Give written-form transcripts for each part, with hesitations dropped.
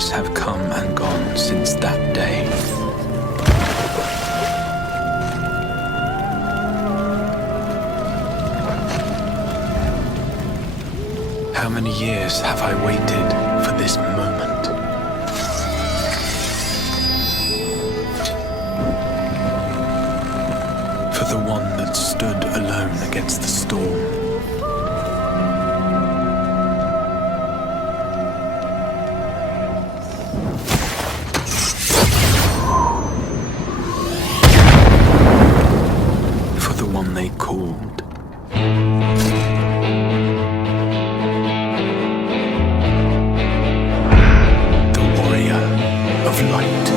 years have come and gone since that day. How many years have I waited for this moment? For the one that stood alone against the storm. For the one they called. Of light.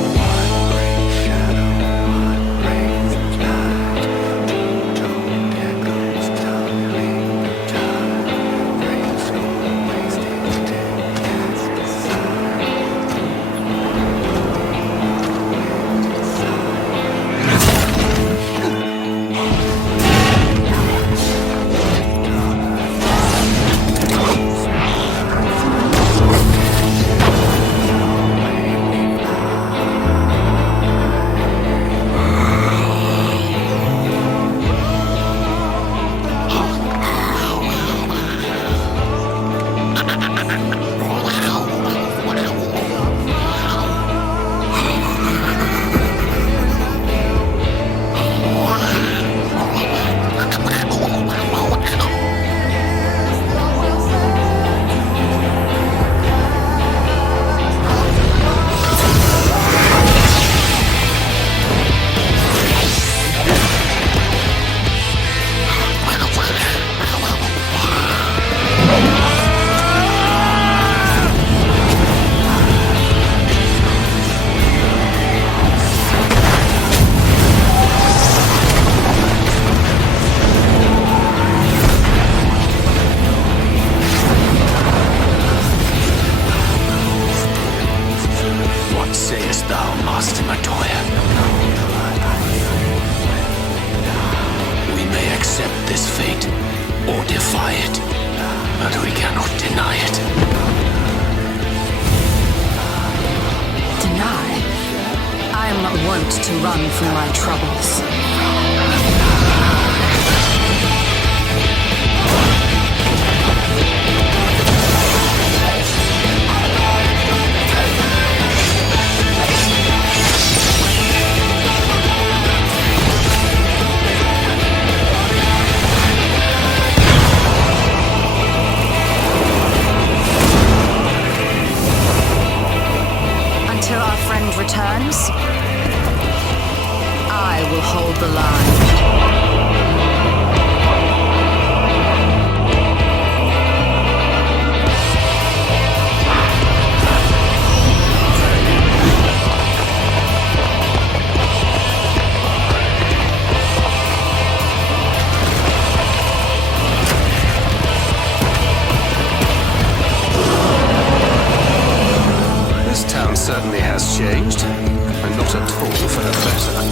We may accept this fate or defy it, but we cannot deny it. Deny? I am not wont to run from my troubles. Until our friend returns, I will hold the line. This town certainly has changed, and not at all for the better.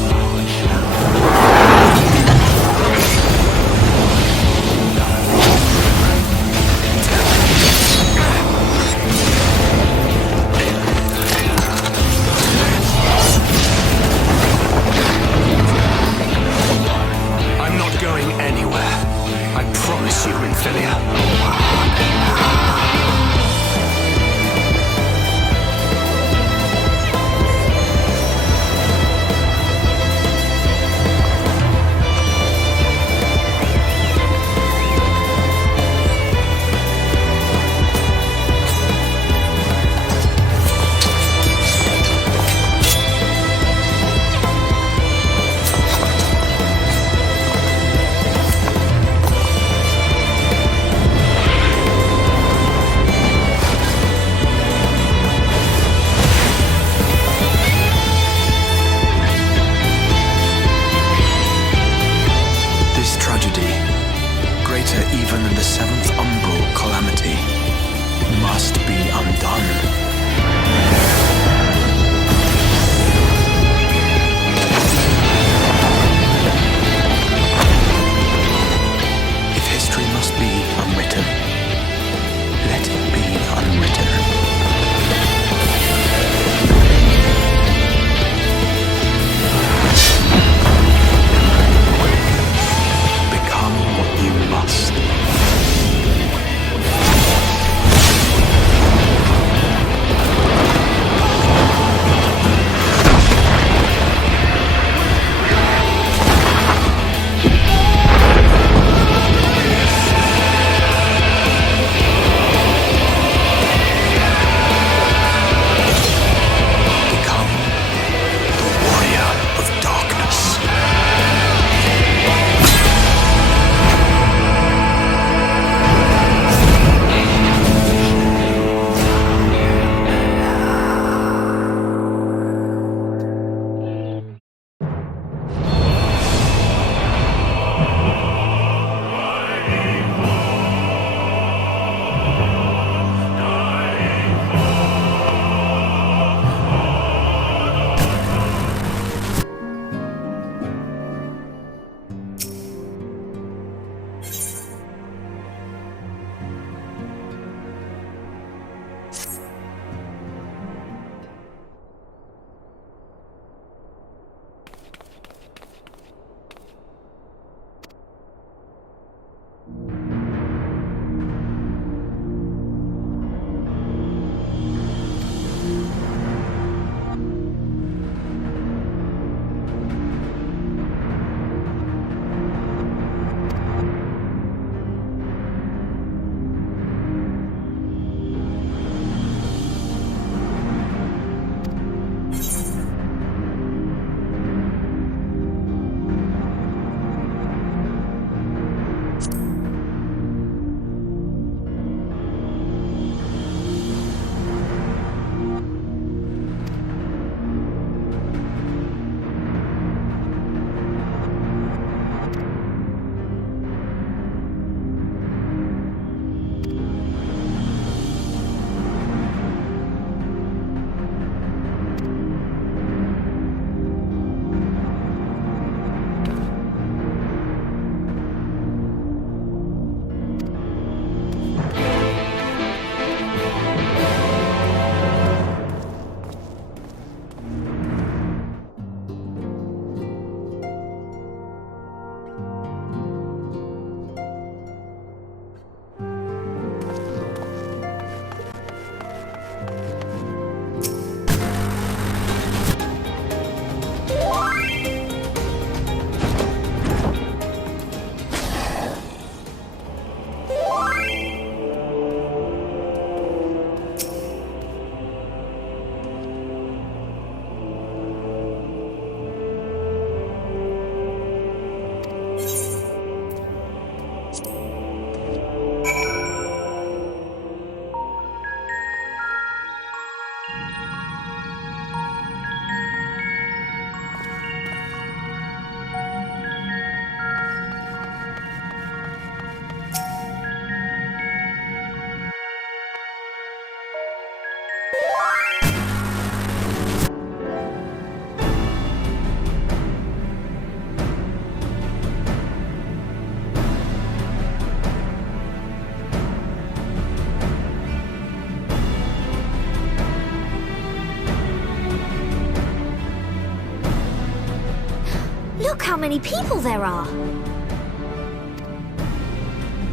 Look how many people there are!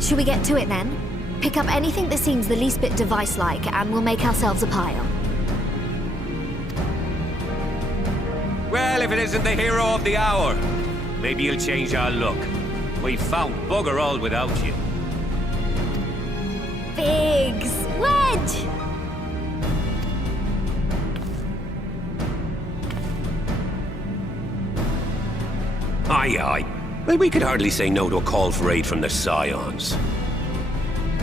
Should we get to it then? Pick up anything that seems the least bit device-like, and we'll make ourselves a pile. Well, if it isn't the hero of the hour, maybe you'll change our look. We've found bugger all without you. Biggs! Wedge! Aye, aye. Well, we could hardly say no to a call for aid from the Scions.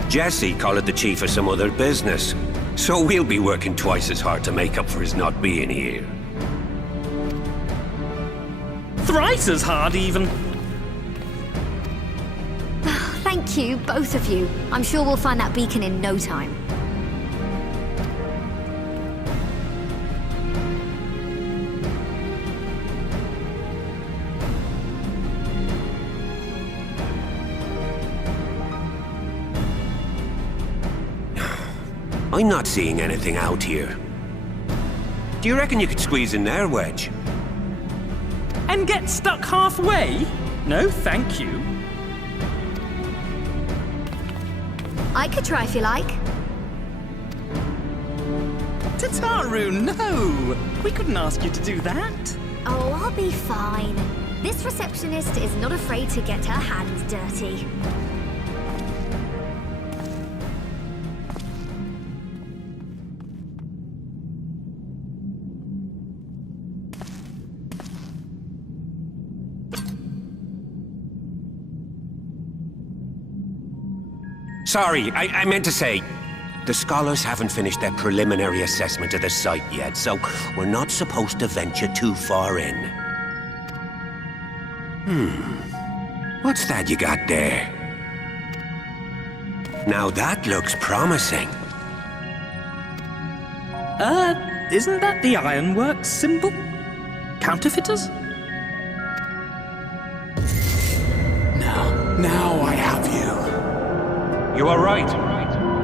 Jesse called the chief of some other business, so we'll be working twice as hard to make up for his not being here. Thrice as hard, even. Thank you, both of you. I'm sure we'll find that beacon in no time. I'm not seeing anything out here. Do you reckon you could squeeze in there, Wedge? And get stuck halfway? No, thank you. I could try if you like. Tataru, no! We couldn't ask you to do that. Oh, I'll be fine. This receptionist is not afraid to get her hands dirty. Sorry, I meant to say, the scholars haven't finished their preliminary assessment of the site yet, so we're not supposed to venture too far in. What's that you got there? Now that looks promising. Isn't that the Ironworks symbol? Counterfeiters? Now I have you. You are right.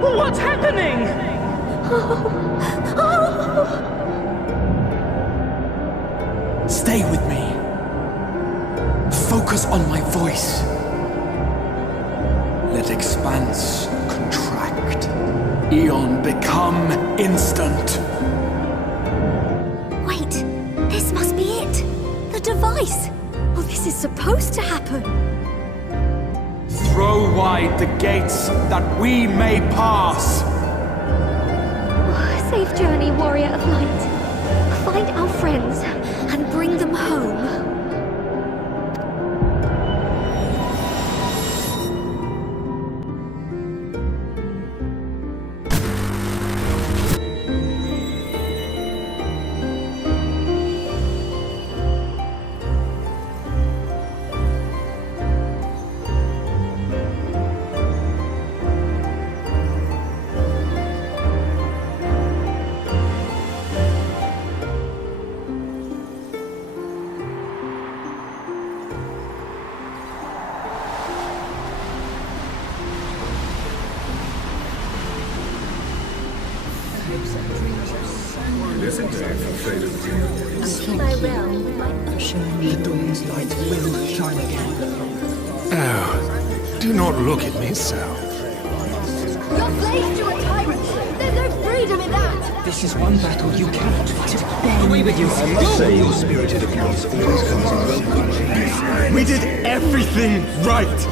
What's happening? Stay with me. Focus on my voice. Let expanse contract. Eon become instant. Wait, this must be it. The device. Oh, this is supposed to happen. Throw wide the gates that we may pass. Safe journey, warrior of light. Find our friends and bring them home. Oh, do not look at me so. You're slaves to a tyrant. There's no freedom in that. This is one battle you cannot fight. Away with you. I must say your spirited appearance always comes in welcome. We did everything right.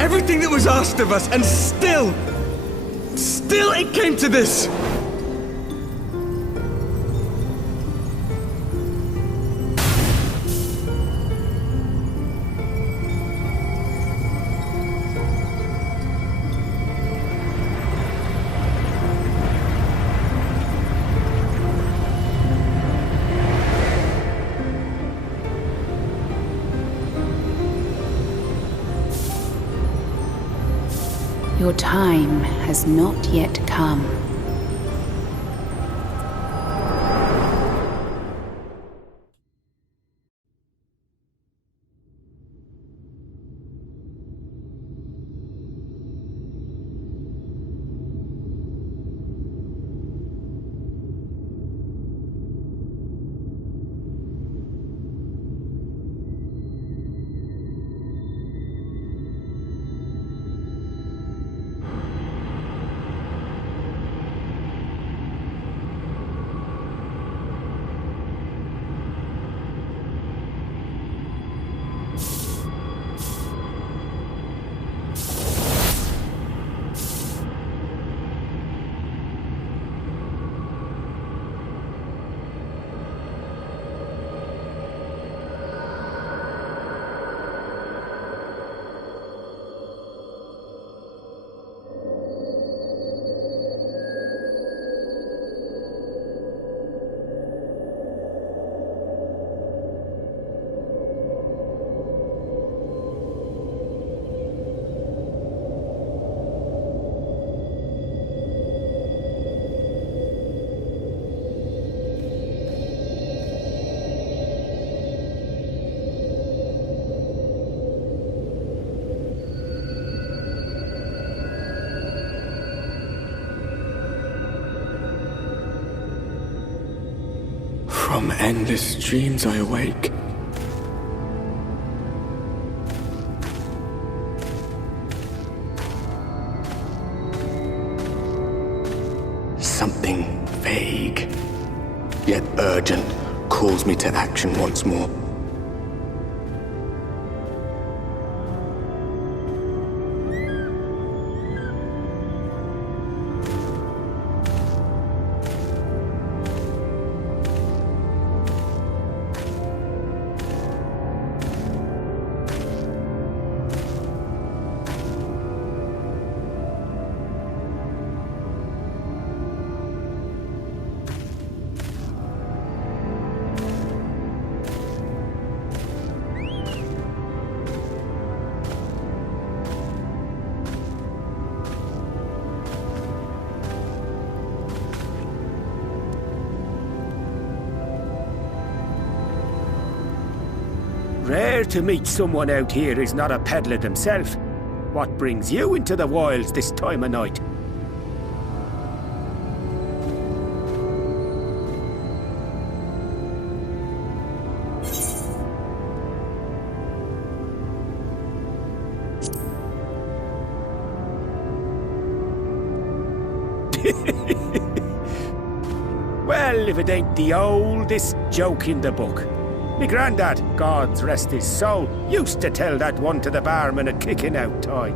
Everything that was asked of us, and still it came to this. Your time has not yet come. From endless dreams I awake. Something vague, yet urgent, calls me to action once more. Rare to meet someone out here who's not a peddler themselves. What brings you into the wilds this time of night? Well, if it ain't the oldest joke in the book. Me grandad, God's rest his soul, used to tell that one to the barman at kicking out time.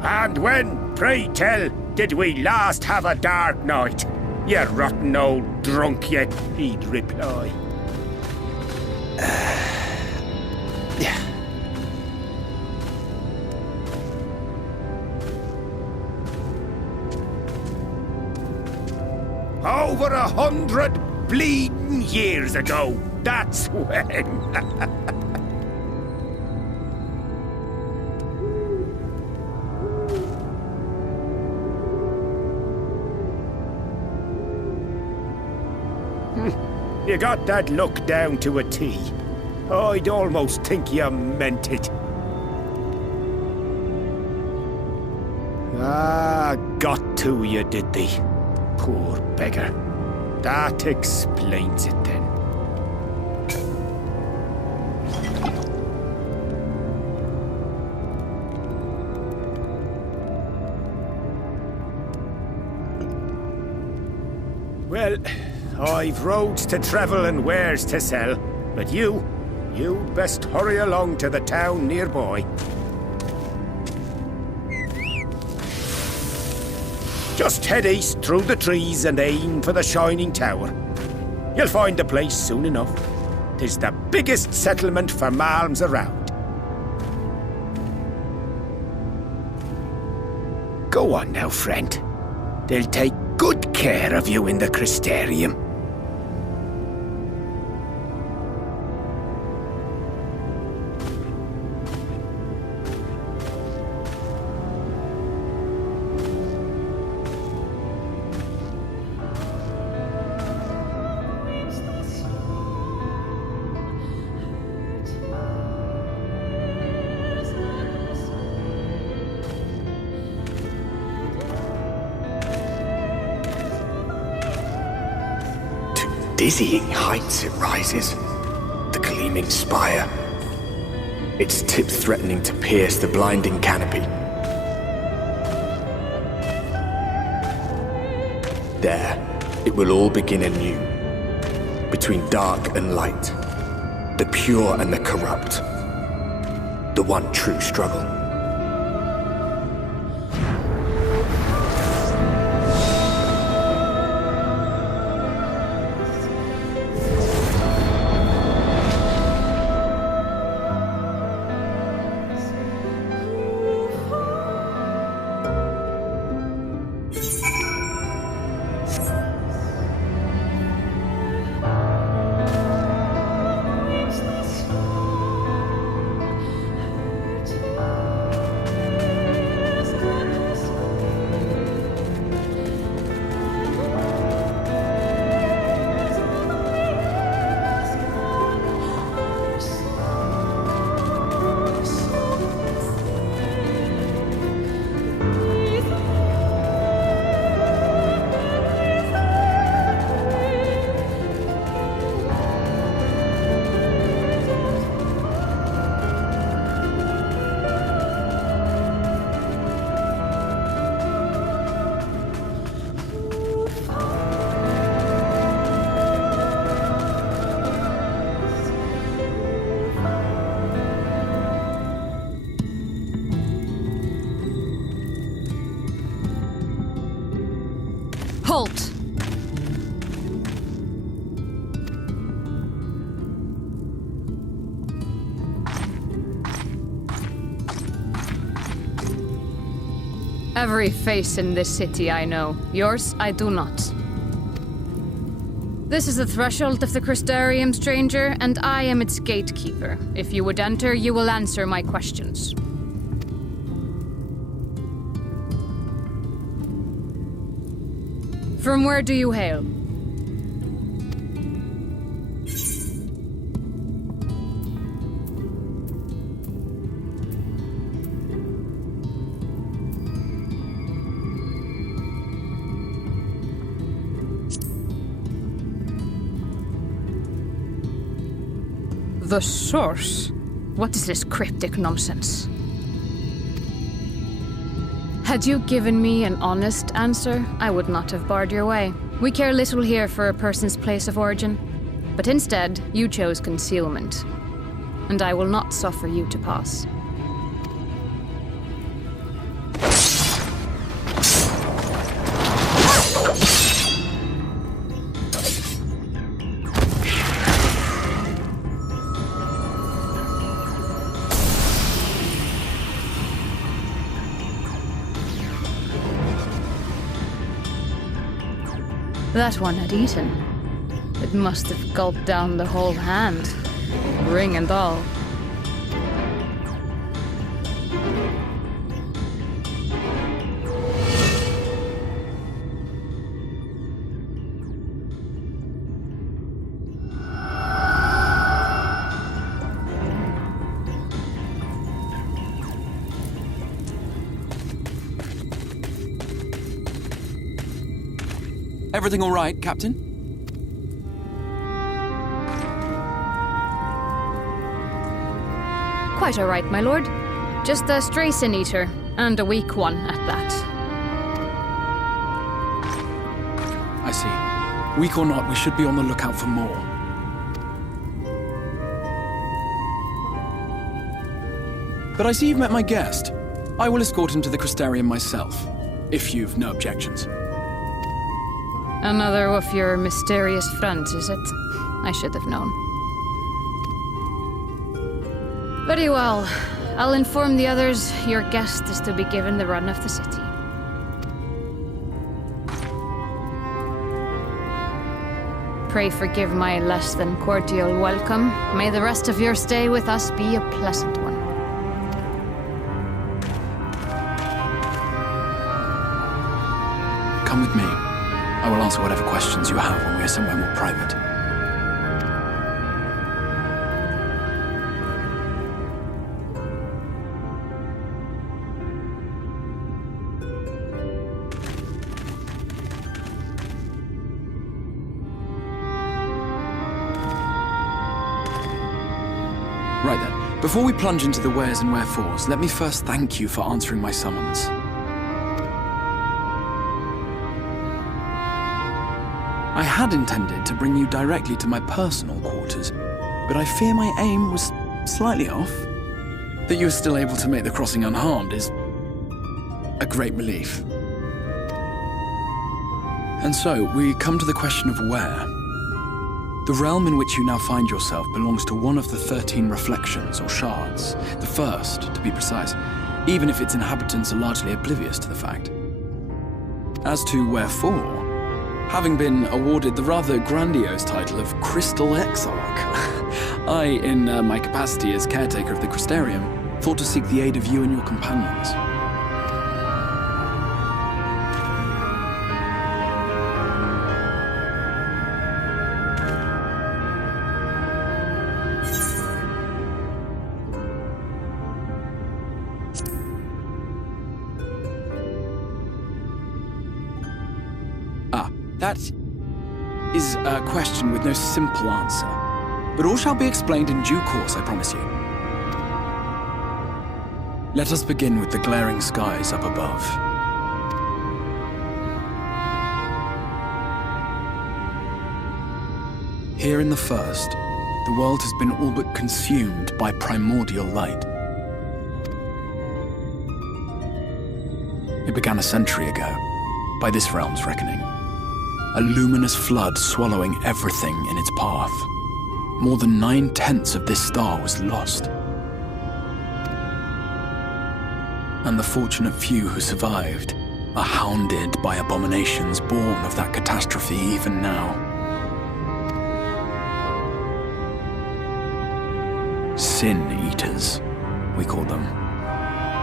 And when, pray tell, did we last have a dark night? You rotten old drunk yet, he'd reply. Yeah. Over 100 bleeding years ago, that's when. You got that look down to a T. I'd almost think you meant it. Ah, got to you, did they? Poor beggar. That explains it then. Well, I've roads to travel and wares to sell, but you'd best hurry along to the town nearby. Just head east through the trees and aim for the Shining Tower. You'll find the place soon enough. 'Tis the biggest settlement for malms around. Go on now, friend. They'll take good care of you in the Crystarium. Dizzying heights it rises, the gleaming spire, its tip threatening to pierce the blinding canopy. There, it will all begin anew, between dark and light, the pure and the corrupt, the one true struggle. Halt! Every face in this city I know. Yours, I do not. This is the threshold of the Crystarium, stranger, and I am its gatekeeper. If you would enter, you will answer my questions. From where do you hail? The source? What is this cryptic nonsense? Had you given me an honest answer, I would not have barred your way. We care little here for a person's place of origin, but instead, you chose concealment. And I will not suffer you to pass. That one had eaten. It must have gulped down the whole hand, ring and all. Everything all right, Captain? Quite all right, my lord. Just a stray sin eater, and a weak one at that. I see. Weak or not, we should be on the lookout for more. But I see you've met my guest. I will escort him to the Crystarium myself, if you've no objections. Another of your mysterious friends, is it? I should have known. Very well. I'll inform the others your guest is to be given the run of the city. Pray forgive my less than cordial welcome. May the rest of your stay with us be a pleasant one. Come with me. I will answer whatever questions you have when we are somewhere more private. Right then, before we plunge into the wheres and wherefores, let me first thank you for answering my summons. I had intended to bring you directly to my personal quarters, but I fear my aim was slightly off. That you are still able to make the crossing unharmed is a great relief. And so, we come to the question of where. The realm in which you now find yourself belongs to one of the 13 reflections, or shards, the first, to be precise, even if its inhabitants are largely oblivious to the fact. As to wherefore, having been awarded the rather grandiose title of Crystal Exarch, I, in my capacity as caretaker of the Crystarium, thought to seek the aid of you and your companions. That is a question with no simple answer, but all shall be explained in due course, I promise you. Let us begin with the glaring skies up above. Here in the first, the world has been all but consumed by primordial light. It began a century ago, by this realm's reckoning. a luminous flood swallowing everything in its path. More than 9/10 of this star was lost. And the fortunate few who survived are hounded by abominations born of that catastrophe even now. Sin Eaters, we call them.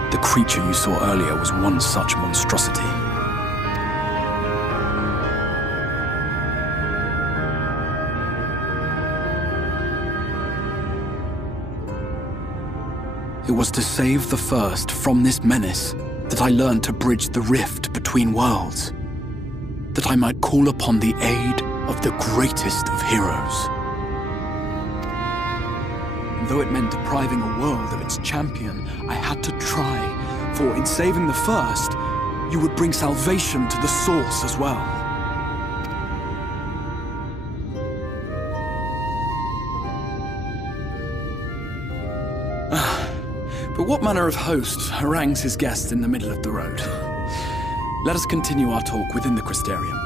The creature you saw earlier was one such monstrosity. It was to save the First from this menace that I learned to bridge the rift between worlds, that I might call upon the aid of the greatest of heroes. And though it meant depriving a world of its champion, I had to try, for in saving the First, you would bring salvation to the source as well. But what manner of host harangues his guests in the middle of the road? Let us continue our talk within the Crystarium.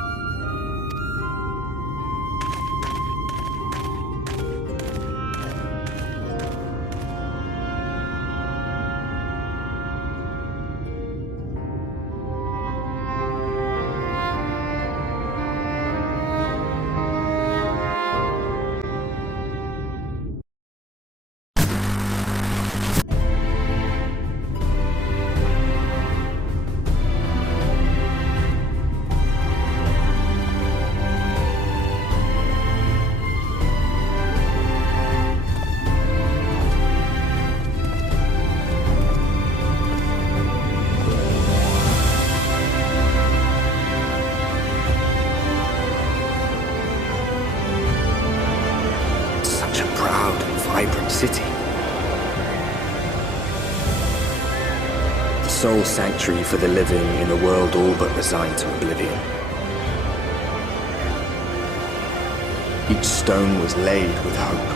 Vibrant city. The sole sanctuary for the living in a world all but resigned to oblivion. Each stone was laid with hope.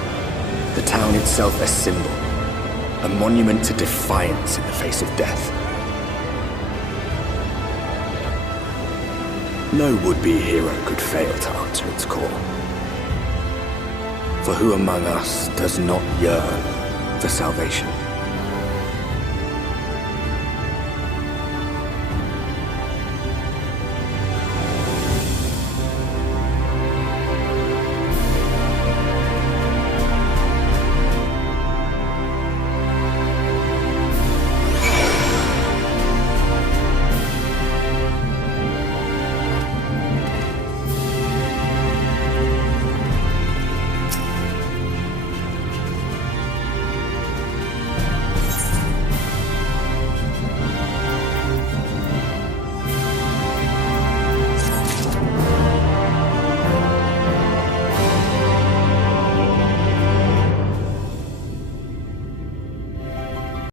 The town itself a symbol, a monument to defiance in the face of death. No would-be hero could fail to answer its call. For who among us does not yearn for salvation?